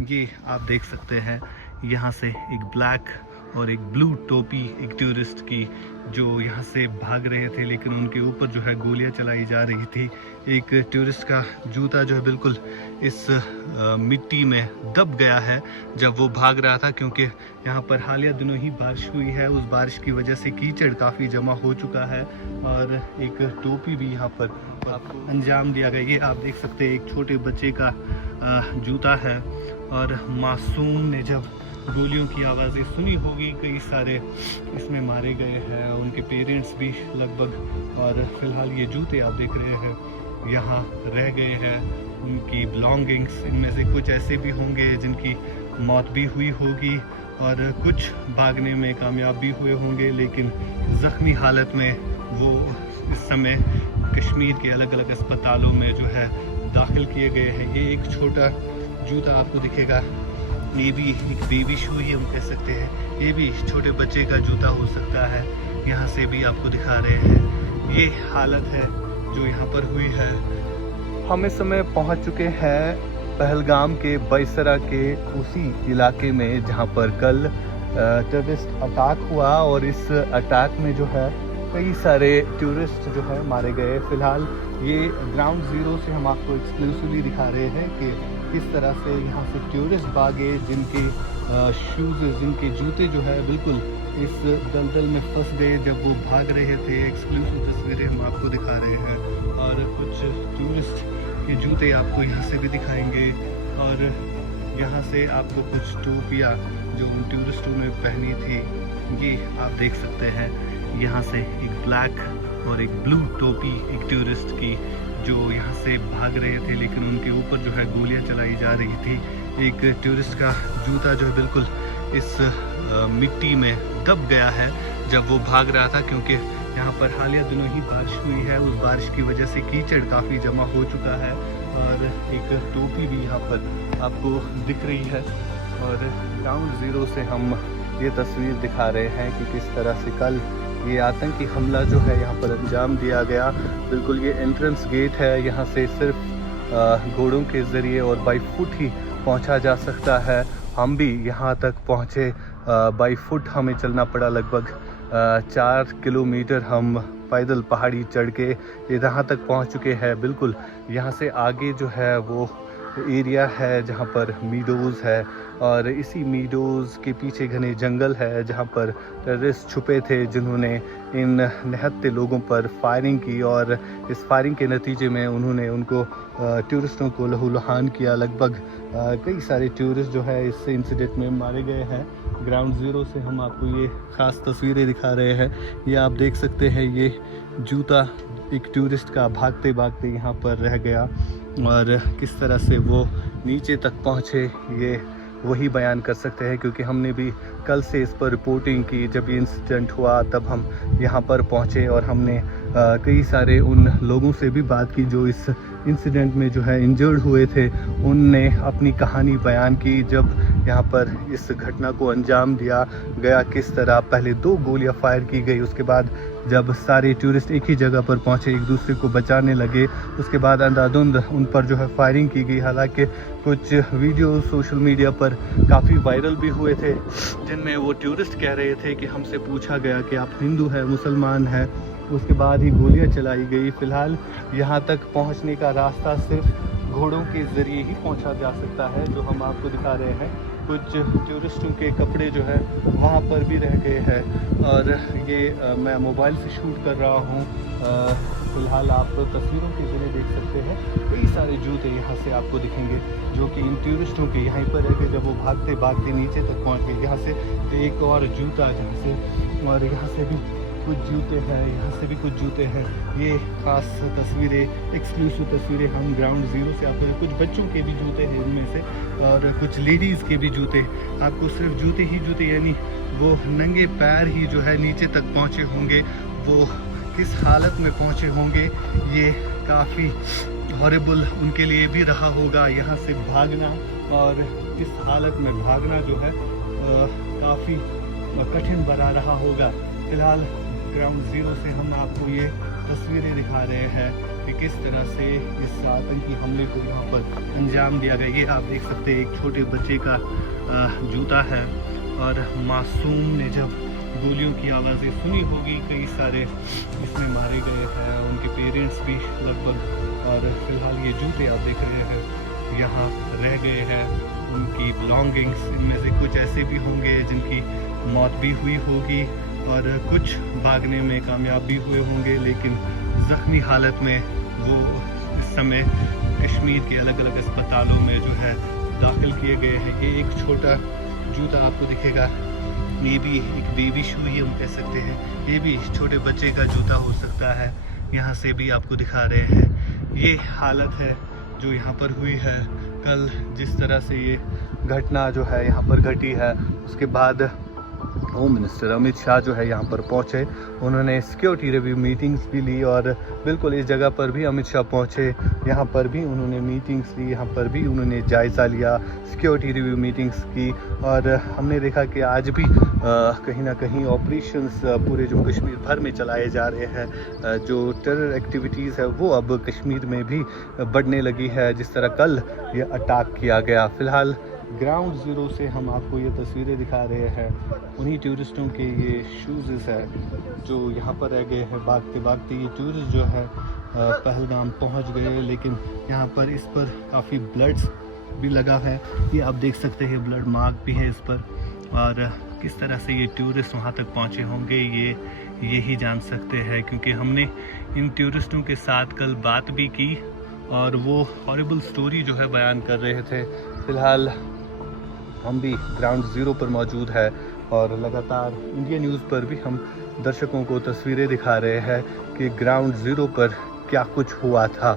ये आप देख सकते हैं यहाँ से एक ब्लैक और एक ब्लू टोपी एक टूरिस्ट की जो यहाँ से भाग रहे थे, लेकिन उनके ऊपर जो है गोलियां चलाई जा रही थी। एक टूरिस्ट का जूता जो है बिल्कुल इस मिट्टी में दब गया है जब वो भाग रहा था, क्योंकि यहाँ पर हालिया दिनों ही बारिश हुई है। उस बारिश की वजह से कीचड़ काफ़ी जमा हो चुका है और एक टोपी भी यहाँ पर आपको अंजाम दिया गया। ये आप देख सकते हैं एक छोटे बच्चे का जूता है और मासूम ने जब गोलियों की आवाज़ें सुनी होगी, कई सारे इसमें मारे गए हैं, उनके पेरेंट्स भी लगभग। और फिलहाल ये जूते आप देख रहे हैं यहाँ रह गए हैं, उनकी बिलोंगिंग्स। इनमें से कुछ ऐसे भी होंगे जिनकी मौत भी हुई होगी और कुछ भागने में कामयाब भी हुए होंगे, लेकिन ज़ख्मी हालत में वो इस समय कश्मीर के अलग अलग अस्पतालों में जो है दाखिल किए गए हैं। ये एक छोटा जूता आपको दिखेगा, ये भी एक बेबी शू ही हम कह सकते हैं, ये भी छोटे बच्चे का जूता हो सकता है। यहाँ से भी आपको दिखा रहे हैं, ये हालत है जो यहाँ पर हुई है। हम इस समय पहुँच चुके हैं पहलगाम के बैसरा के उसी इलाके में जहाँ पर कल टेररिस्ट अटैक हुआ और इस अटैक में जो है कई सारे टूरिस्ट जो है मारे गए। फिलहाल ये ग्राउंड ज़ीरो से हम आपको एक्सक्लूसिवली दिखा रहे हैं कि किस तरह से यहाँ से टूरिस्ट भागे, जिनके शूज़, जिनके जूते जो है बिल्कुल इस दलदल में फंस गए जब वो भाग रहे थे। एक्सक्लूसिव तस्वीरें हम आपको दिखा रहे हैं और कुछ टूरिस्ट के जूते आपको यहाँ से भी दिखाएंगे और यहाँ से आपको कुछ टोपियाँ जो उन टूरिस्टों ने पहनी थी ये आप देख सकते हैं। यहाँ से एक ब्लैक और एक ब्लू टोपी एक टूरिस्ट की जो यहाँ से भाग रहे थे, लेकिन उनके ऊपर जो है गोलियां चलाई जा रही थी। एक टूरिस्ट का जूता जो है बिल्कुल इस मिट्टी में दब गया है जब वो भाग रहा था, क्योंकि यहाँ पर हालिया दिनों ही बारिश हुई है। उस बारिश की वजह से कीचड़ काफ़ी जमा हो चुका है और एक टोपी भी यहाँ पर आपको दिख रही है। और ग्राउंड ज़ीरो से हम ये तस्वीर दिखा रहे हैं कि किस तरह से कल ये आतंकी हमला जो है यहाँ पर अंजाम दिया गया। बिल्कुल ये एंट्रेंस गेट है, यहाँ से सिर्फ घोड़ों के ज़रिए और बाई फुट ही पहुँचा जा सकता है। हम भी यहाँ तक पहुँचे, बाई फुट हमें चलना पड़ा। लगभग 4 किलोमीटर हम पैदल पहाड़ी चढ़ के यहाँ तक पहुँच चुके हैं। बिल्कुल यहाँ से आगे जो है वो एरिया है जहाँ पर मीडोज़ है और इसी मीडोज़ के पीछे घने जंगल है जहाँ पर टेररिस्ट छुपे थे, जिन्होंने इन निहत्थे लोगों पर फायरिंग की और इस फायरिंग के नतीजे में उन्होंने उनको टूरिस्टों को लहूलुहान किया। लगभग कई सारे टूरिस्ट जो है इस इंसिडेंट में मारे गए हैं। ग्राउंड ज़ीरो से हम आपको ये ख़ास तस्वीरें दिखा रहे हैं। ये आप देख सकते हैं, ये जूता एक टूरिस्ट का भागते भागते यहाँ पर रह गया और किस तरह से वो नीचे तक पहुँचे ये वही बयान कर सकते हैं, क्योंकि हमने भी कल से इस पर रिपोर्टिंग की। जब ये इंसिडेंट हुआ तब हम यहाँ पर पहुँचे और हमने कई सारे उन लोगों से भी बात की जो इस इंसिडेंट में जो है इंजर्ड हुए थे। उनने अपनी कहानी बयान की जब यहाँ पर इस घटना को अंजाम दिया गया, किस तरह पहले 2 गोलियां फायर की गई, उसके बाद जब सारे टूरिस्ट एक ही जगह पर पहुँचे एक दूसरे को बचाने लगे, उसके बाद अंधाधुंध उन पर जो है फायरिंग की गई। हालांकि कुछ वीडियो सोशल मीडिया पर काफ़ी वायरल भी हुए थे जिनमें वो टूरिस्ट कह रहे थे कि हमसे पूछा गया कि आप हिंदू हैं, मुसलमान हैं, उसके बाद ही गोलियां चलाई गई। फ़िलहाल यहाँ तक पहुँचने का रास्ता सिर्फ घोड़ों के ज़रिए ही पहुँचा जा सकता है, जो हम आपको दिखा रहे हैं। कुछ टूरिस्टों के कपड़े जो है वहाँ पर भी रह गए हैं और ये मैं मोबाइल से शूट कर रहा हूँ। फ़िलहाल आप तस्वीरों के ज़रिए देख सकते हैं कई सारे जूते यहाँ से आपको दिखेंगे जो कि इन टूरिस्टों के यहीं पर रह गए जब वो भागते भागते नीचे तक पहुँच गए। यहाँ से एक और जूता जहाँ से, और यहाँ से भी कुछ जूते हैं, यहाँ से भी कुछ जूते हैं। ये ख़ास तस्वीरें, एक्सक्लूसिव तस्वीरें हम ग्राउंड ज़ीरो से आपको, कुछ बच्चों के भी जूते हैं इनमें से और कुछ लेडीज़ के भी जूते। आपको सिर्फ जूते ही जूते, यानी वो नंगे पैर ही जो है नीचे तक पहुँचे होंगे। वो किस हालत में पहुँचे होंगे ये काफ़ी हॉरिबल उनके लिए भी रहा होगा। यहाँ से भागना और इस हालत में भागना जो है काफ़ी कठिन बना रहा होगा। फ़िलहाल ग्राउंड ज़ीरो से हम आपको ये तस्वीरें दिखा रहे हैं। कि किस तरह से इस आतंकी हमले को यहाँ पर अंजाम दिया गया। ये आप देख सकते हैं एक छोटे बच्चे का जूता है और मासूम ने जब गोलियों की आवाज़ें सुनी होगी, कई सारे इसमें मारे गए हैं, उनके पेरेंट्स भी लगभग। और फिलहाल ये जूते आप देख रहे हैं यहाँ रह गए हैं, उनकी बिलोंगिंग्स, इनमें से कुछ ऐसे भी होंगे जिनकी मौत भी हुई होगी और कुछ भागने में कामयाब भी हुए होंगे, लेकिन ज़ख्मी हालत में वो इस समय कश्मीर के अलग अलग अस्पतालों में जो है दाखिल किए गए हैं। ये एक छोटा जूता आपको दिखेगा, ये भी एक बेबी शू ही हम कह सकते हैं, ये भी छोटे बच्चे का जूता हो सकता है। यहाँ से भी आपको दिखा रहे हैं, ये हालत है जो यहाँ पर हुई है। कल जिस तरह से ये घटना जो है यहाँ पर घटी है, उसके बाद होम मिनिस्टर अमित शाह जो है यहाँ पर पहुँचे, उन्होंने सिक्योरिटी रिव्यू मीटिंग्स भी ली और बिल्कुल इस जगह पर भी अमित शाह पहुँचे, यहाँ पर भी उन्होंने मीटिंग्स ली, यहाँ पर भी उन्होंने जायज़ा लिया, सिक्योरिटी रिव्यू मीटिंग्स की। और हमने देखा कि आज भी कहीं ना कहीं ऑपरेशंस पूरे जम्मू कश्मीर भर में चलाए जा रहे हैं। जो टेरर एक्टिविटीज़ है वो अब कश्मीर में भी बढ़ने लगी है, जिस तरह कल ये अटैक किया गया। फ़िलहाल ग्राउंड ज़ीरो से हम आपको ये तस्वीरें दिखा रहे हैं, उन्हीं टूरिस्टों के ये शूज़ है जो यहाँ पर रह गए हैं। भागते भागते ये टूरिस्ट जो है पहलगाम पहुँच गए, लेकिन यहाँ पर इस पर काफ़ी ब्लड्स भी लगा है, ये आप देख सकते हैं, ब्लड मार्क भी है इस पर। और किस तरह से ये टूरिस्ट वहाँ तक पहुँचे होंगे ये ही जान सकते हैं, क्योंकि हमने इन टूरिस्टों के साथ कल बात भी की और वो हॉरिबल स्टोरी जो है बयान कर रहे थे। फ़िलहाल हम भी ग्राउंड ज़ीरो पर मौजूद है और लगातार इंडिया न्यूज़ पर भी हम दर्शकों को तस्वीरें दिखा रहे हैं कि ग्राउंड ज़ीरो पर क्या कुछ हुआ था।